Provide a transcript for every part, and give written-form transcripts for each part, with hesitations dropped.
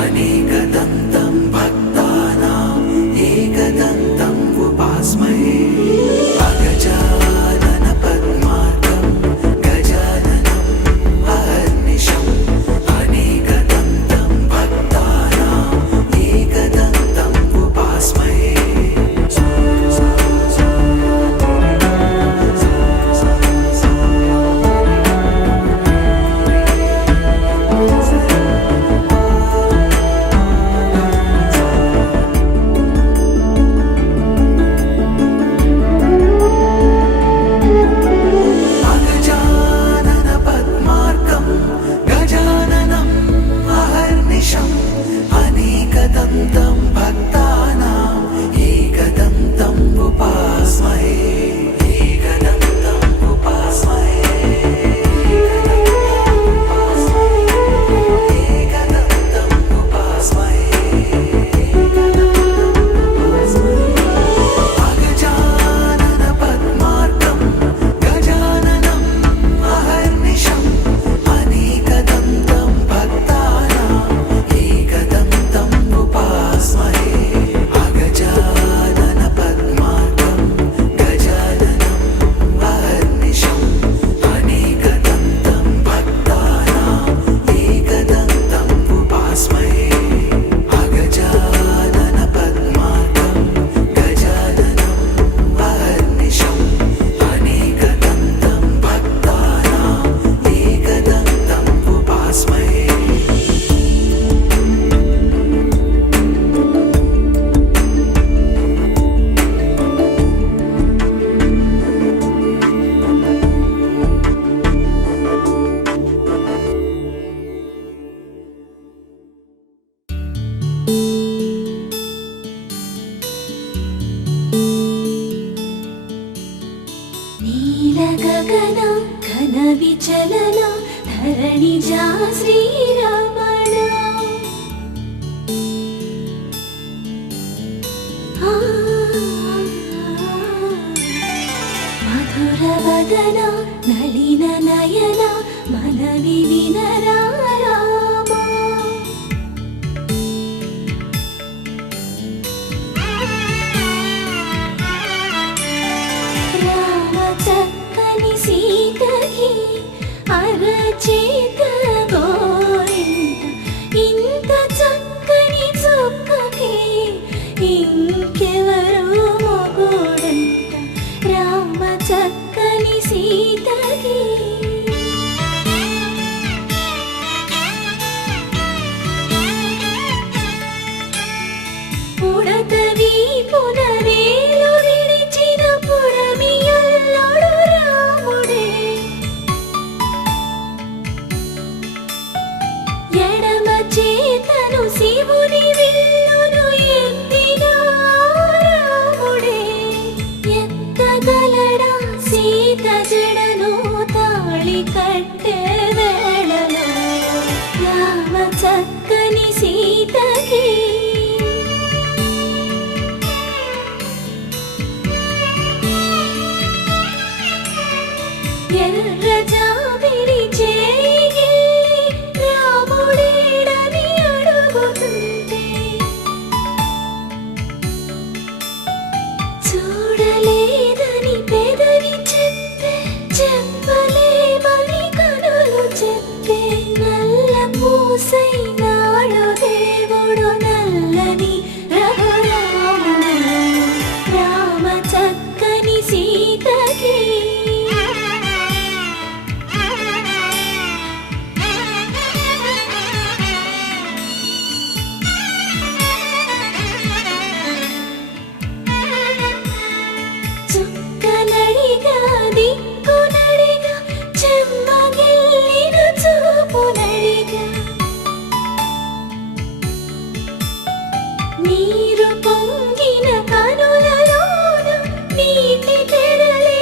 అనేకదంతం భక్తానాం ఏకదంతం ఉపాస్మహే అగజానన పద్మార్కం గజాననం అహర్నిశం అనేకదంతం భక్తానాం ఏకదంతం ఉపాస్మహే అనేకదంతం భక్తానాం ఏకదంతం ఉపాస్మహే ఏకదంతం ఉపాస్మహే ఏకదంతం ఉపాస్మహే అగజానన పద్మార్కం గజాననం అహర్నిశం అనేకదంతం భక్తానాం ఏకదంతం ఉపాస్మహే అగజానన పద్మార్కం గజాననం అహర్నిశం అనేకదంతం భక్తానాం ఏకదంతం ఉపాస్మహే అగజానన పద్మార్కం గజాననం అహర్నిశం అనేకదంతం భక్తానాం ఏకదంతం ఉపాస్మహే నీలగగన ఘన విచలన ధరణిజా శ్రీరమణ మధుర వదన నళిన నయన మనవి వినరా రామా రామ చక్కని సీతకి అరచేత గోరింట ఇంత చక్కని చుక్కకి ఇంకెవరు మొగుడంట రామ చక్కని సీతకి ఉడత వీపున వేలు విడిచిన పుడమియల్లుడు రాముడే ఎడమ చేతను శివుని విల్లును ఎత్తిన రాముడే ఎత్తగలడా సీత జడను తాళి కట్టే వేళలో రామ చక్కని సీతకి ఎర్ర జాబిలి చేయి రాముడేడని అడుగుతుంటే చూడలేదని పెదవి చెప్పే చెప్పలేమని కనులు చెప్పే నల్ల పూసై నాడు దేవుడు నల్లని రఘురాముడు రామ చక్కని సీతకి చుక్కనడిగా దిక్కునడిగా చెమ్మగిల్లిన చూపునడిగా నీరు పొంగిన కనులలోన నీటి తెరలే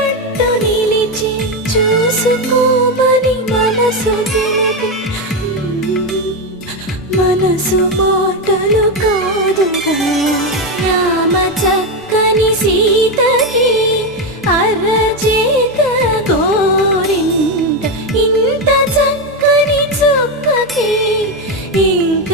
అడ్డు నిలిచి చూసుకోమని మనసు తినకు మనసు మాటలు కాదుగా రామ చక్కని సీతకి అరచేత గోరింట ఇంత చక్కని చుక్కకి ఇంక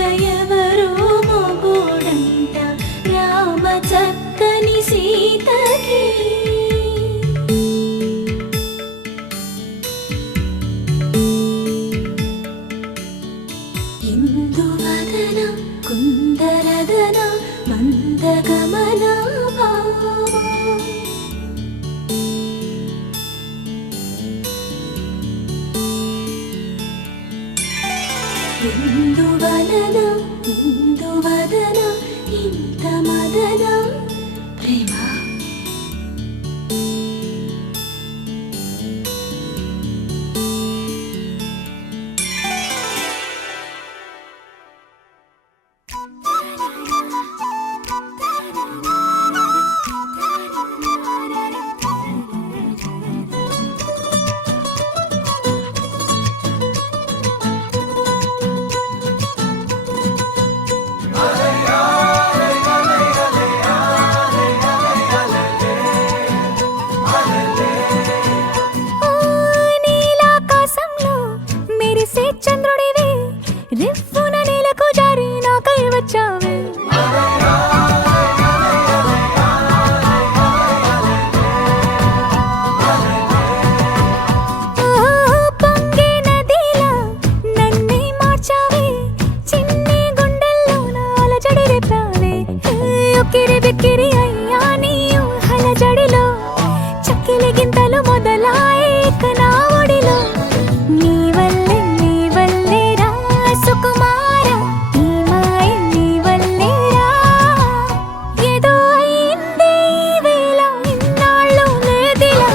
తెచ్చావే పొంగే నదిలా నన్నే మార్చావే చిన్ని గుండెల్లోన అలజడి రేపావే ఉక్కిరి బిక్కిరి అయ్యా నీ ఊహల జడిలో చక్కిలి గింతలు మొదలాయే ఇక నా ఒడిలో నీ వల్లే రా సుకుమార నీ మాయ నీ వల్లే రా ఏదో అయిందే ఈ వేళ ఇన్నాళ్ళు లేదిలా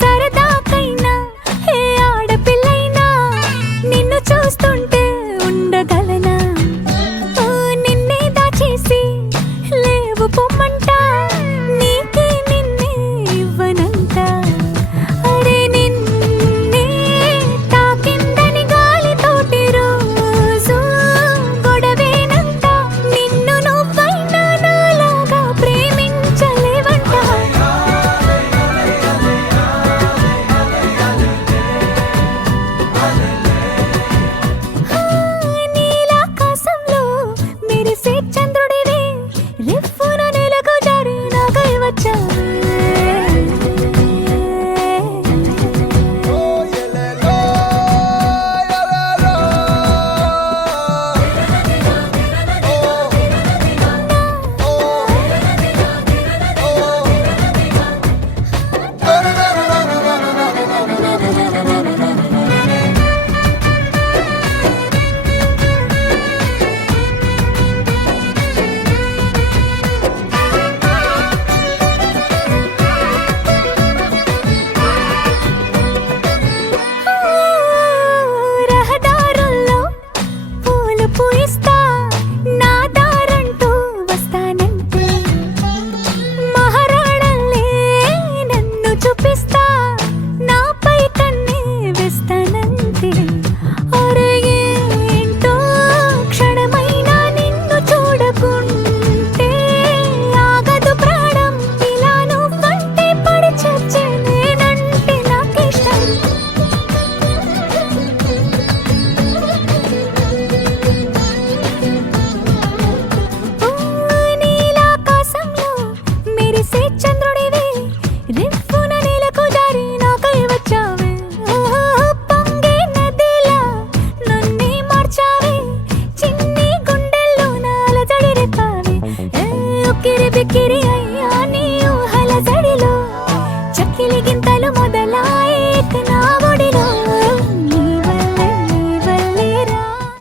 సరదాకైనా ఏ ఆడపిల్లైనా నిన్ను చూస్తుంటే ఉండగలనా నిన్నే దాచేసి లేవు పొమ్మంట నీకే నిన్నే ఇవ్వనంట అరే నిన్నే తాకిందని గాలితోటి రోజు గొడవేనంట నిన్ను నువ్వైనా నాలాగా ప్రేమించలేవంట నీలాకాశంలో మెరిసే చంద్రుడివే రిఫ్ఫున నెలకు జారి నాకై వచ్చావే రహదారుల్లో పూలు పూయిస్తా